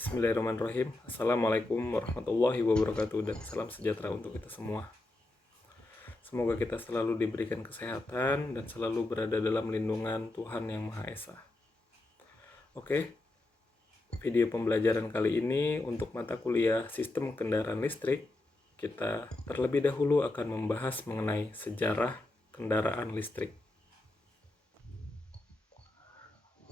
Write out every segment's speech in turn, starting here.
Bismillahirrahmanirrahim. Assalamualaikum warahmatullahi wabarakatuh dan salam sejahtera untuk kita semua. Semoga kita selalu diberikan kesehatan dan selalu berada dalam lindungan Tuhan Yang Maha Esa. Oke, video pembelajaran kali ini untuk mata kuliah Sistem Kendaraan Listrik, kita terlebih dahulu akan membahas mengenai sejarah kendaraan listrik.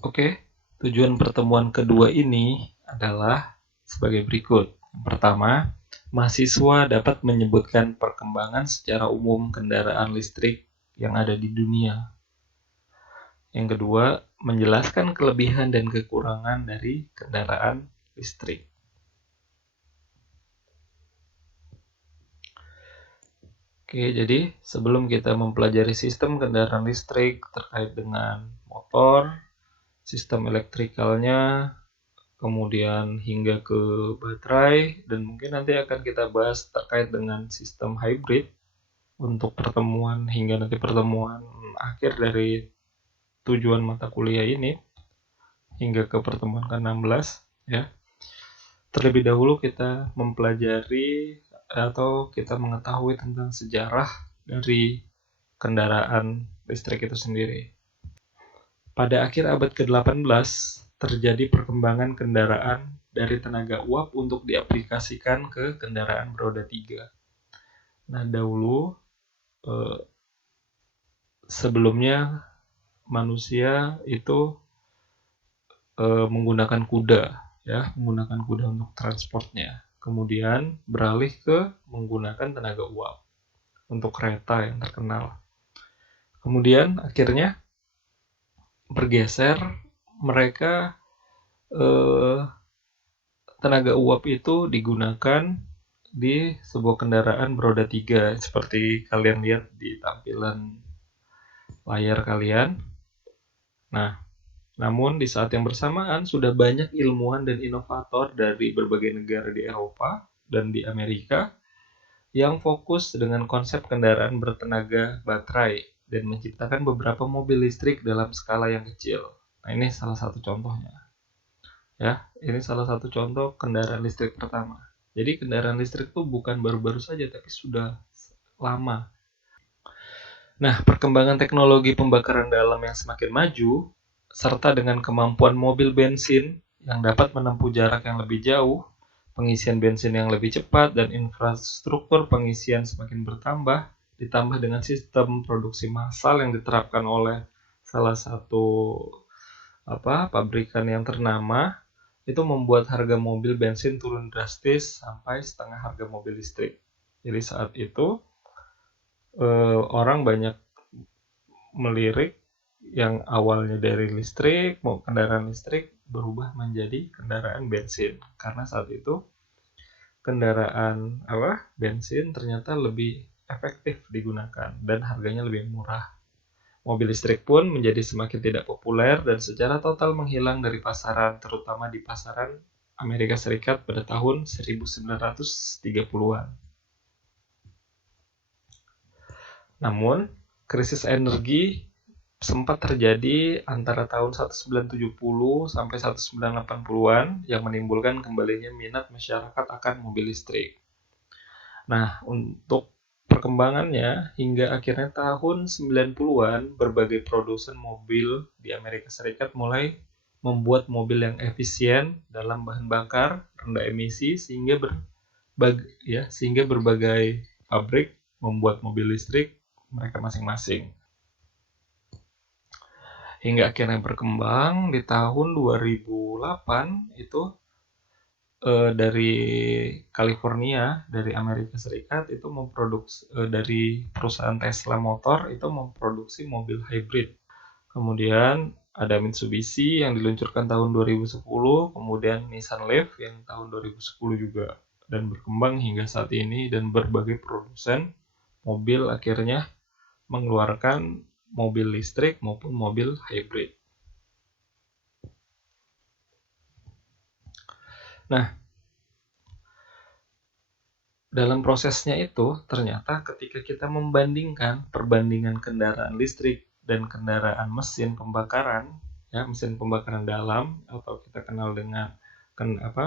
Oke, tujuan pertemuan kedua ini adalah sebagai berikut. Yang pertama, mahasiswa dapat menyebutkan perkembangan secara umum kendaraan listrik yang ada di dunia. Yang kedua, menjelaskan kelebihan dan kekurangan dari kendaraan listrik. Oke, jadi sebelum kita mempelajari sistem kendaraan listrik terkait dengan motor, sistem elektrikalnya, kemudian hingga ke baterai, dan mungkin nanti akan kita bahas terkait dengan sistem hybrid untuk pertemuan hingga nanti pertemuan akhir dari tujuan mata kuliah ini hingga ke pertemuan ke-16 ya. Terlebih dahulu kita mempelajari atau kita mengetahui tentang sejarah dari kendaraan listrik itu sendiri. Pada akhir abad ke-18 terjadi perkembangan kendaraan dari tenaga uap untuk diaplikasikan ke kendaraan beroda 3. Nah, dahulu sebelumnya manusia itu menggunakan kuda, ya, menggunakan kuda untuk transportnya. Kemudian beralih ke menggunakan tenaga uap untuk kereta yang terkenal. Kemudian akhirnya bergeser, mereka tenaga uap itu digunakan di sebuah kendaraan beroda 3 seperti kalian lihat di tampilan layar kalian. Nah, namun di saat yang bersamaan sudah banyak ilmuwan dan inovator dari berbagai negara di Eropa dan di Amerika yang fokus dengan konsep kendaraan bertenaga baterai dan menciptakan beberapa mobil listrik dalam skala yang kecil. Nah, ini salah satu contohnya. Ya, ini salah satu contoh kendaraan listrik pertama. Jadi kendaraan listrik itu bukan baru-baru saja, tapi sudah lama. Nah, perkembangan teknologi pembakaran dalam yang semakin maju, serta dengan kemampuan mobil bensin yang dapat menempuh jarak yang lebih jauh, pengisian bensin yang lebih cepat, dan infrastruktur pengisian semakin bertambah, ditambah dengan sistem produksi massal yang diterapkan oleh salah satu pabrikan yang ternama, itu membuat harga mobil bensin turun drastis sampai setengah harga mobil listrik. Jadi saat itu orang banyak melirik yang awalnya dari listrik, mau kendaraan listrik berubah menjadi kendaraan bensin. Karena saat itu kendaraan bensin ternyata lebih efektif digunakan dan harganya lebih murah. Mobil listrik pun menjadi semakin tidak populer dan secara total menghilang dari pasaran, terutama di pasaran Amerika Serikat pada tahun 1930-an. Namun, krisis energi sempat terjadi antara tahun 1970 sampai 1980-an yang menimbulkan kembalinya minat masyarakat akan mobil listrik. Nah, untuk perkembangannya hingga akhirnya tahun 90-an berbagai produsen mobil di Amerika Serikat mulai membuat mobil yang efisien dalam bahan bakar, rendah emisi sehingga berbagai pabrik membuat mobil listrik mereka masing-masing. Hingga akhirnya berkembang di tahun 2008 itu dari California, dari Amerika Serikat itu memproduksi dari perusahaan Tesla Motor itu memproduksi mobil hybrid. Kemudian ada Mitsubishi yang diluncurkan tahun 2010, kemudian Nissan Leaf yang tahun 2010 juga, dan berkembang hingga saat ini, dan berbagai produsen mobil akhirnya mengeluarkan mobil listrik maupun mobil hybrid. Nah, dalam prosesnya itu ternyata ketika kita membandingkan perbandingan kendaraan listrik dan kendaraan mesin pembakaran, ya, mesin pembakaran dalam atau kita kenal dengan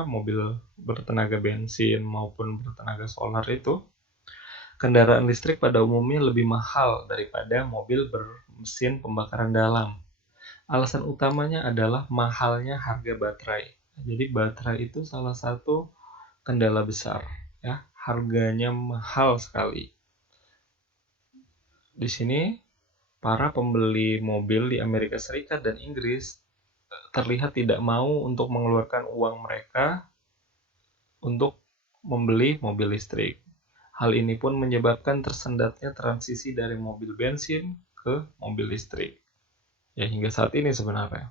mobil bertenaga bensin maupun bertenaga solar itu, kendaraan listrik pada umumnya lebih mahal daripada mobil bermesin pembakaran dalam. Alasan utamanya adalah mahalnya harga baterai. Jadi baterai itu salah satu kendala besar, ya. Harganya mahal sekali. Di sini para pembeli mobil di Amerika Serikat dan Inggris terlihat tidak mau untuk mengeluarkan uang mereka untuk membeli mobil listrik. Hal ini pun menyebabkan tersendatnya transisi dari mobil bensin ke mobil listrik. Ya, hingga saat ini sebenarnya.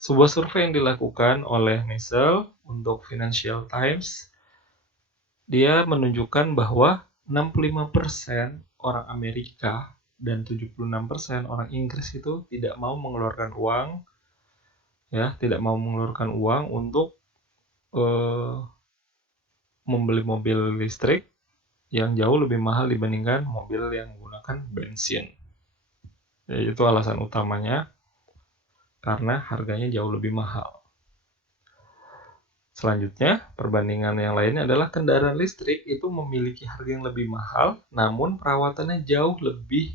Sebuah survei yang dilakukan oleh Nissel untuk Financial Times, dia menunjukkan bahwa 65% orang Amerika dan 76% orang Inggris itu tidak mau mengeluarkan uang, ya, tidak mau mengeluarkan uang untuk membeli mobil listrik yang jauh lebih mahal dibandingkan mobil yang menggunakan bensin. Ya, itu alasan utamanya, karena harganya jauh lebih mahal. Selanjutnya, perbandingan yang lainnya adalah kendaraan listrik itu memiliki harga yang lebih mahal, namun perawatannya jauh lebih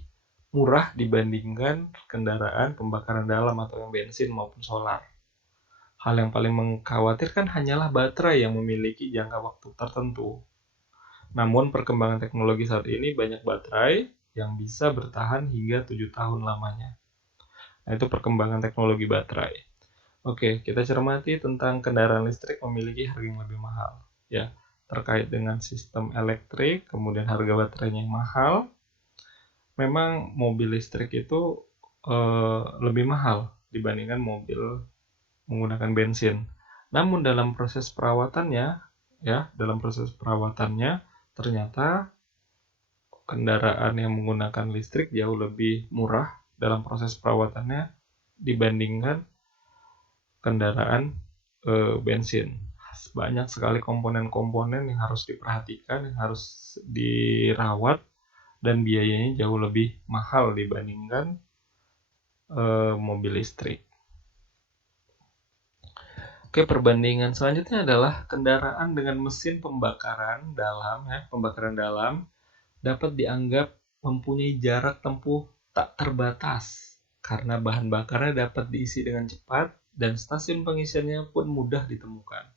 murah dibandingkan kendaraan pembakaran dalam atau yang bensin maupun solar. Hal yang paling mengkhawatirkan hanyalah baterai yang memiliki jangka waktu tertentu. Namun perkembangan teknologi saat ini banyak baterai yang bisa bertahan hingga 7 tahun lamanya. Nah, itu perkembangan teknologi baterai. Oke, kita cermati tentang kendaraan listrik memiliki harga yang lebih mahal. Ya, terkait dengan sistem elektrik, kemudian harga baterainya yang mahal. Memang mobil listrik itu lebih mahal dibandingkan mobil menggunakan bensin. Namun dalam proses perawatannya, ternyata kendaraan yang menggunakan listrik jauh lebih murah dalam proses perawatannya dibandingkan kendaraan bensin. Banyak sekali komponen-komponen yang harus diperhatikan, yang harus dirawat, dan biayanya jauh lebih mahal dibandingkan mobil listrik. Oke, perbandingan selanjutnya adalah kendaraan dengan mesin pembakaran dalam dapat dianggap mempunyai jarak tempuh tak terbatas karena bahan bakarnya dapat diisi dengan cepat dan stasiun pengisiannya pun mudah ditemukan.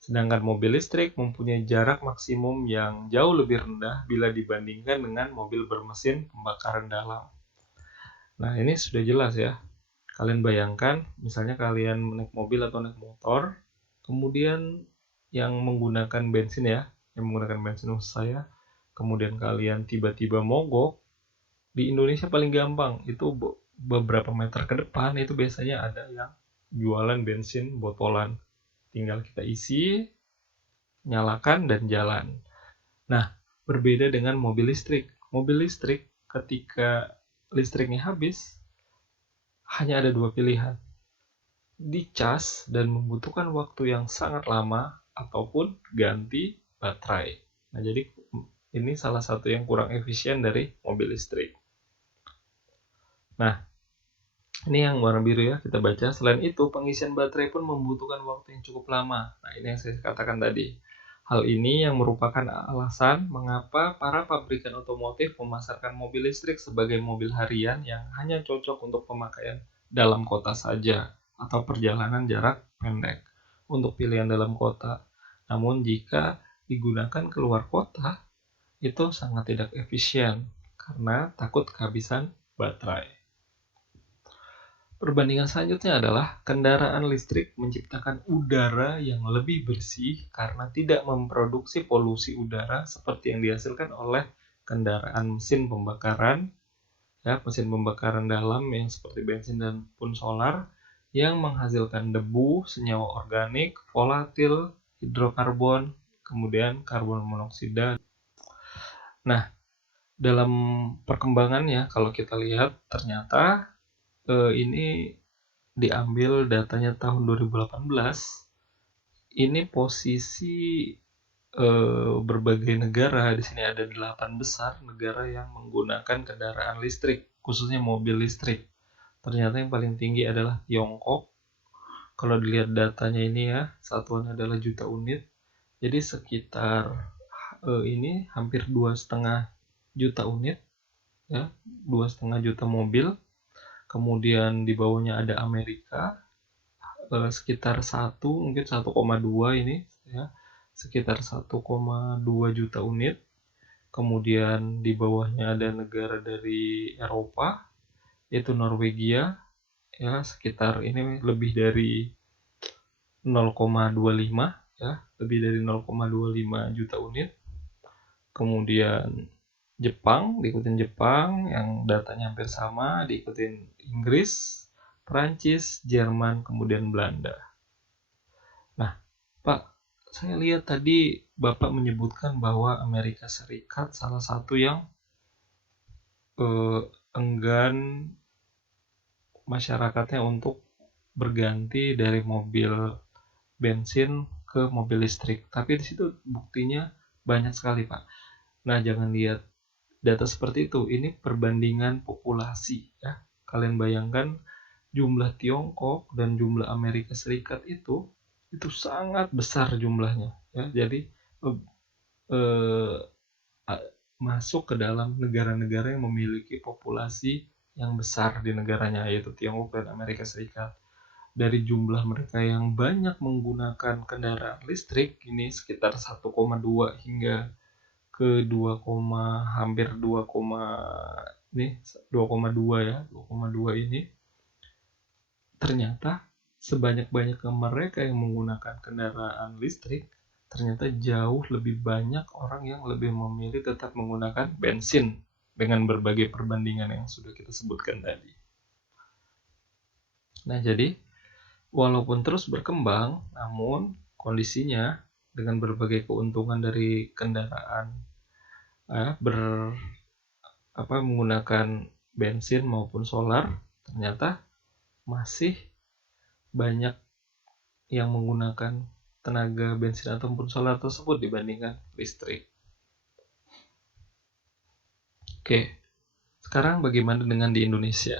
Sedangkan mobil listrik mempunyai jarak maksimum yang jauh lebih rendah bila dibandingkan dengan mobil bermesin pembakaran dalam. Nah, ini sudah jelas ya. Kalian bayangkan, misalnya kalian naik mobil atau naik motor, kemudian yang menggunakan bensin khusus saya, kemudian kalian tiba-tiba mogok, di Indonesia paling gampang, itu beberapa meter ke depan, itu biasanya ada yang jualan bensin botolan. Tinggal kita isi, nyalakan, dan jalan. Nah, berbeda dengan mobil listrik. Mobil listrik, ketika listriknya habis, hanya ada dua pilihan. Dicas dan membutuhkan waktu yang sangat lama, ataupun ganti baterai. Nah, jadi ini salah satu yang kurang efisien dari mobil listrik. Nah, ini yang warna biru ya, kita baca. Selain itu, pengisian baterai pun membutuhkan waktu yang cukup lama. Nah, ini yang saya katakan tadi. Hal ini yang merupakan alasan mengapa para pabrikan otomotif memasarkan mobil listrik sebagai mobil harian yang hanya cocok untuk pemakaian dalam kota saja atau perjalanan jarak pendek untuk pilihan dalam kota. Namun jika digunakan keluar kota, itu sangat tidak efisien karena takut kehabisan baterai. Perbandingan selanjutnya adalah kendaraan listrik menciptakan udara yang lebih bersih karena tidak memproduksi polusi udara seperti yang dihasilkan oleh kendaraan mesin pembakaran dalam yang seperti bensin dan pun solar yang menghasilkan debu, senyawa organik, volatil, hidrokarbon, kemudian karbon monoksida. Nah, dalam perkembangannya kalau kita lihat ternyata ini diambil datanya tahun 2018. Ini posisi berbagai negara. Di sini ada 8 besar negara yang menggunakan kendaraan listrik, khususnya mobil listrik. Ternyata yang paling tinggi adalah Tiongkok, Kalau dilihat datanya ini ya, satuan adalah juta unit. Jadi sekitar ini hampir 2,5 juta unit ya, 2,5 juta mobil. Kemudian di bawahnya ada Amerika, sekitar mungkin 1,2 ini ya, sekitar 1,2 juta unit. Kemudian di bawahnya ada negara dari Eropa, yaitu Norwegia ya, sekitar ini lebih dari 0,25 ya, lebih dari 0,25 juta unit. Kemudian diikutin Jepang yang datanya hampir sama, diikutin Inggris, Prancis, Jerman, kemudian Belanda. Nah, Pak, saya lihat tadi Bapak menyebutkan bahwa Amerika Serikat salah satu yang enggan masyarakatnya untuk berganti dari mobil bensin ke mobil listrik. Tapi di situ buktinya banyak sekali, Pak. Nah, jangan lihat data seperti itu. Ini perbandingan populasi ya. Kalian bayangkan jumlah Tiongkok dan jumlah Amerika Serikat itu sangat besar jumlahnya ya. Jadi eh, masuk ke dalam negara-negara yang memiliki populasi yang besar di negaranya, yaitu Tiongkok dan Amerika Serikat. Dari jumlah mereka yang banyak menggunakan kendaraan listrik ini sekitar 1,2 hingga ke 2, hampir 2, nih 2,2 ya, 2,2 ini ternyata sebanyak-banyaknya mereka yang menggunakan kendaraan listrik, ternyata jauh lebih banyak orang yang lebih memilih tetap menggunakan bensin dengan berbagai perbandingan yang sudah kita sebutkan tadi. Nah, jadi walaupun terus berkembang, namun kondisinya dengan berbagai keuntungan dari kendaraan menggunakan bensin maupun solar, ternyata masih banyak yang menggunakan tenaga bensin ataupun solar tersebut dibandingkan listrik. Oke, sekarang bagaimana dengan di Indonesia?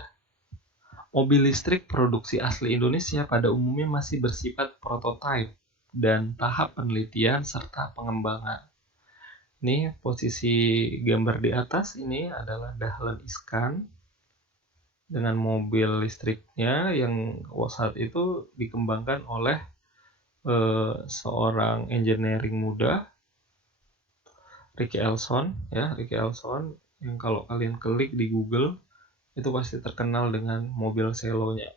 Mobil listrik produksi asli Indonesia pada umumnya masih bersifat prototipe dan tahap penelitian serta pengembangan. Ini posisi gambar di atas ini adalah Dahlan Iskan dengan mobil listriknya yang saat itu dikembangkan oleh seorang engineering muda, Ricky Elson yang kalau kalian klik di Google itu pasti terkenal dengan mobil Celonya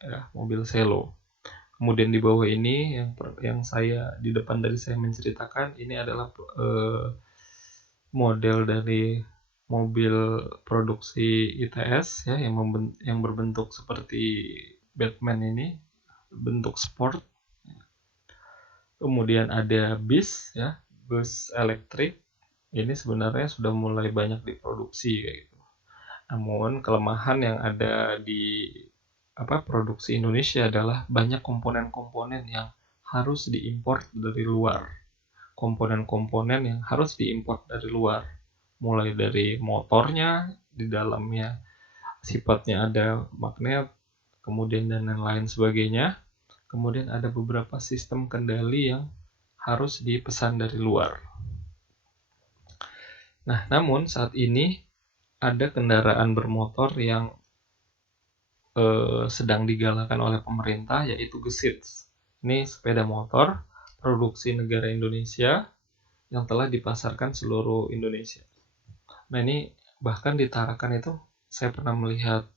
ya, mobil Celo. Kemudian di bawah ini yang saya di depan dari saya menceritakan ini adalah model dari mobil produksi ITS ya, yang berbentuk seperti Batman ini, bentuk sport. Kemudian ada bus elektrik. Ini sebenarnya sudah mulai banyak diproduksi kayak gitu. Namun kelemahan yang ada di produksi Indonesia adalah banyak komponen-komponen yang harus diimpor dari luar. Komponen-komponen yang harus diimpor dari luar. Mulai dari motornya, di dalamnya sifatnya ada magnet, kemudian dan lain sebagainya. Kemudian ada beberapa sistem kendali yang harus dipesan dari luar. Nah, namun saat ini ada kendaraan bermotor yang sedang digalakan oleh pemerintah, yaitu Gesits. Ini sepeda motor produksi negara Indonesia yang telah dipasarkan seluruh Indonesia. Nah, ini bahkan di Tarakan itu saya pernah melihat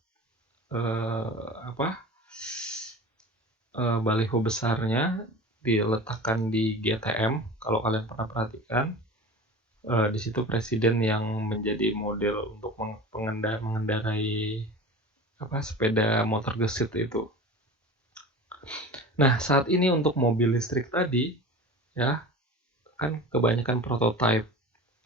baliho besarnya diletakkan di GTM. Kalau kalian pernah perhatikan, di situ presiden yang menjadi model untuk mengendarai sepeda motor gesit itu. Nah, saat ini untuk mobil listrik tadi ya kan kebanyakan prototipe.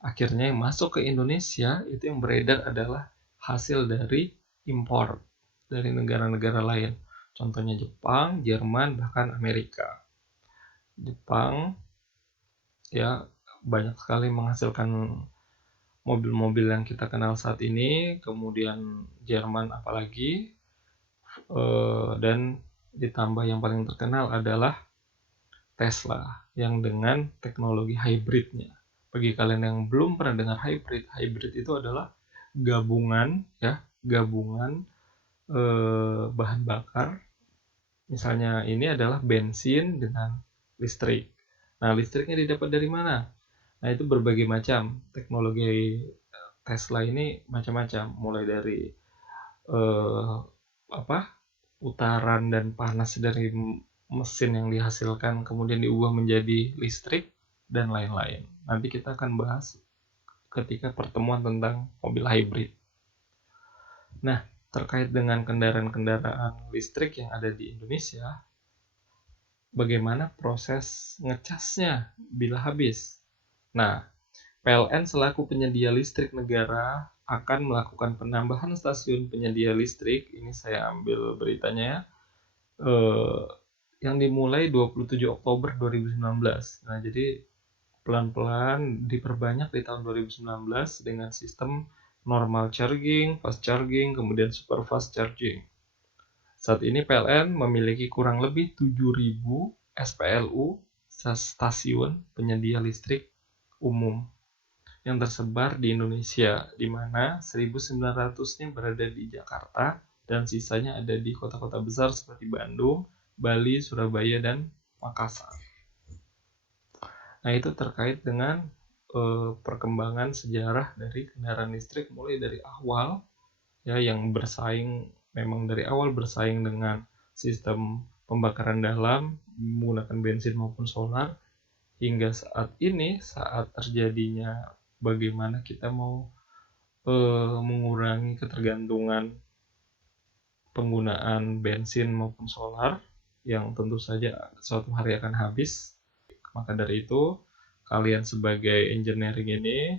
Akhirnya yang masuk ke Indonesia itu yang beredar adalah hasil dari impor dari negara-negara lain. Contohnya Jepang, Jerman, bahkan Amerika. Jepang ya banyak sekali menghasilkan mobil-mobil yang kita kenal saat ini, kemudian Jerman apalagi, dan ditambah yang paling terkenal adalah Tesla yang dengan teknologi hybridnya. Bagi kalian yang belum pernah dengar hybrid itu adalah gabungan bahan bakar. Misalnya ini adalah bensin dengan listrik. Nah, listriknya didapat dari mana? Nah, itu berbagai macam. Teknologi Tesla ini macam-macam, mulai dari eh, apa putaran dan panas dari mesin yang dihasilkan kemudian diubah menjadi listrik dan lain-lain. Nanti kita akan bahas ketika pertemuan tentang mobil hybrid. Nah, terkait dengan kendaraan-kendaraan listrik yang ada di Indonesia, bagaimana proses ngecasnya bila habis? Nah, PLN selaku penyedia listrik negara akan melakukan penambahan stasiun penyedia listrik. Ini saya ambil beritanya, eh, yang dimulai 27 Oktober 2019. Nah, jadi pelan-pelan diperbanyak di tahun 2019 dengan sistem normal charging, fast charging, kemudian super fast charging. Saat ini PLN memiliki kurang lebih 7.000 SPLU, stasiun penyedia listrik umum, yang tersebar di Indonesia, di mana 1.900-nya berada di Jakarta dan sisanya ada di kota-kota besar seperti Bandung, Bali, Surabaya, dan Makassar. Nah, itu terkait dengan perkembangan sejarah dari kendaraan listrik mulai dari awal ya, yang memang dari awal bersaing dengan sistem pembakaran dalam menggunakan bensin maupun solar, hingga saat ini saat terjadinya bagaimana kita mau mengurangi ketergantungan penggunaan bensin maupun solar yang tentu saja suatu hari akan habis. Maka dari itu, kalian sebagai engineering ini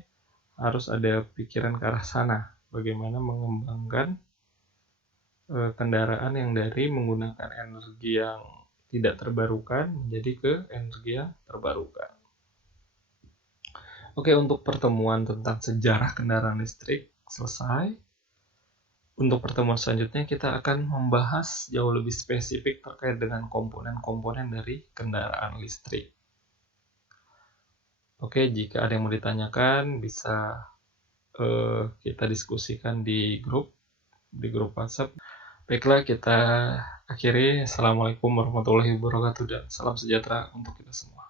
harus ada pikiran ke arah sana. Bagaimana mengembangkan kendaraan yang dari menggunakan energi yang tidak terbarukan menjadi ke energi yang terbarukan. Oke, untuk pertemuan tentang sejarah kendaraan listrik selesai. Untuk pertemuan selanjutnya kita akan membahas jauh lebih spesifik terkait dengan komponen-komponen dari kendaraan listrik. Oke, jika ada yang mau ditanyakan bisa kita diskusikan di grup WhatsApp. Baiklah, kita akhiri. Assalamualaikum warahmatullahi wabarakatuh dan salam sejahtera untuk kita semua.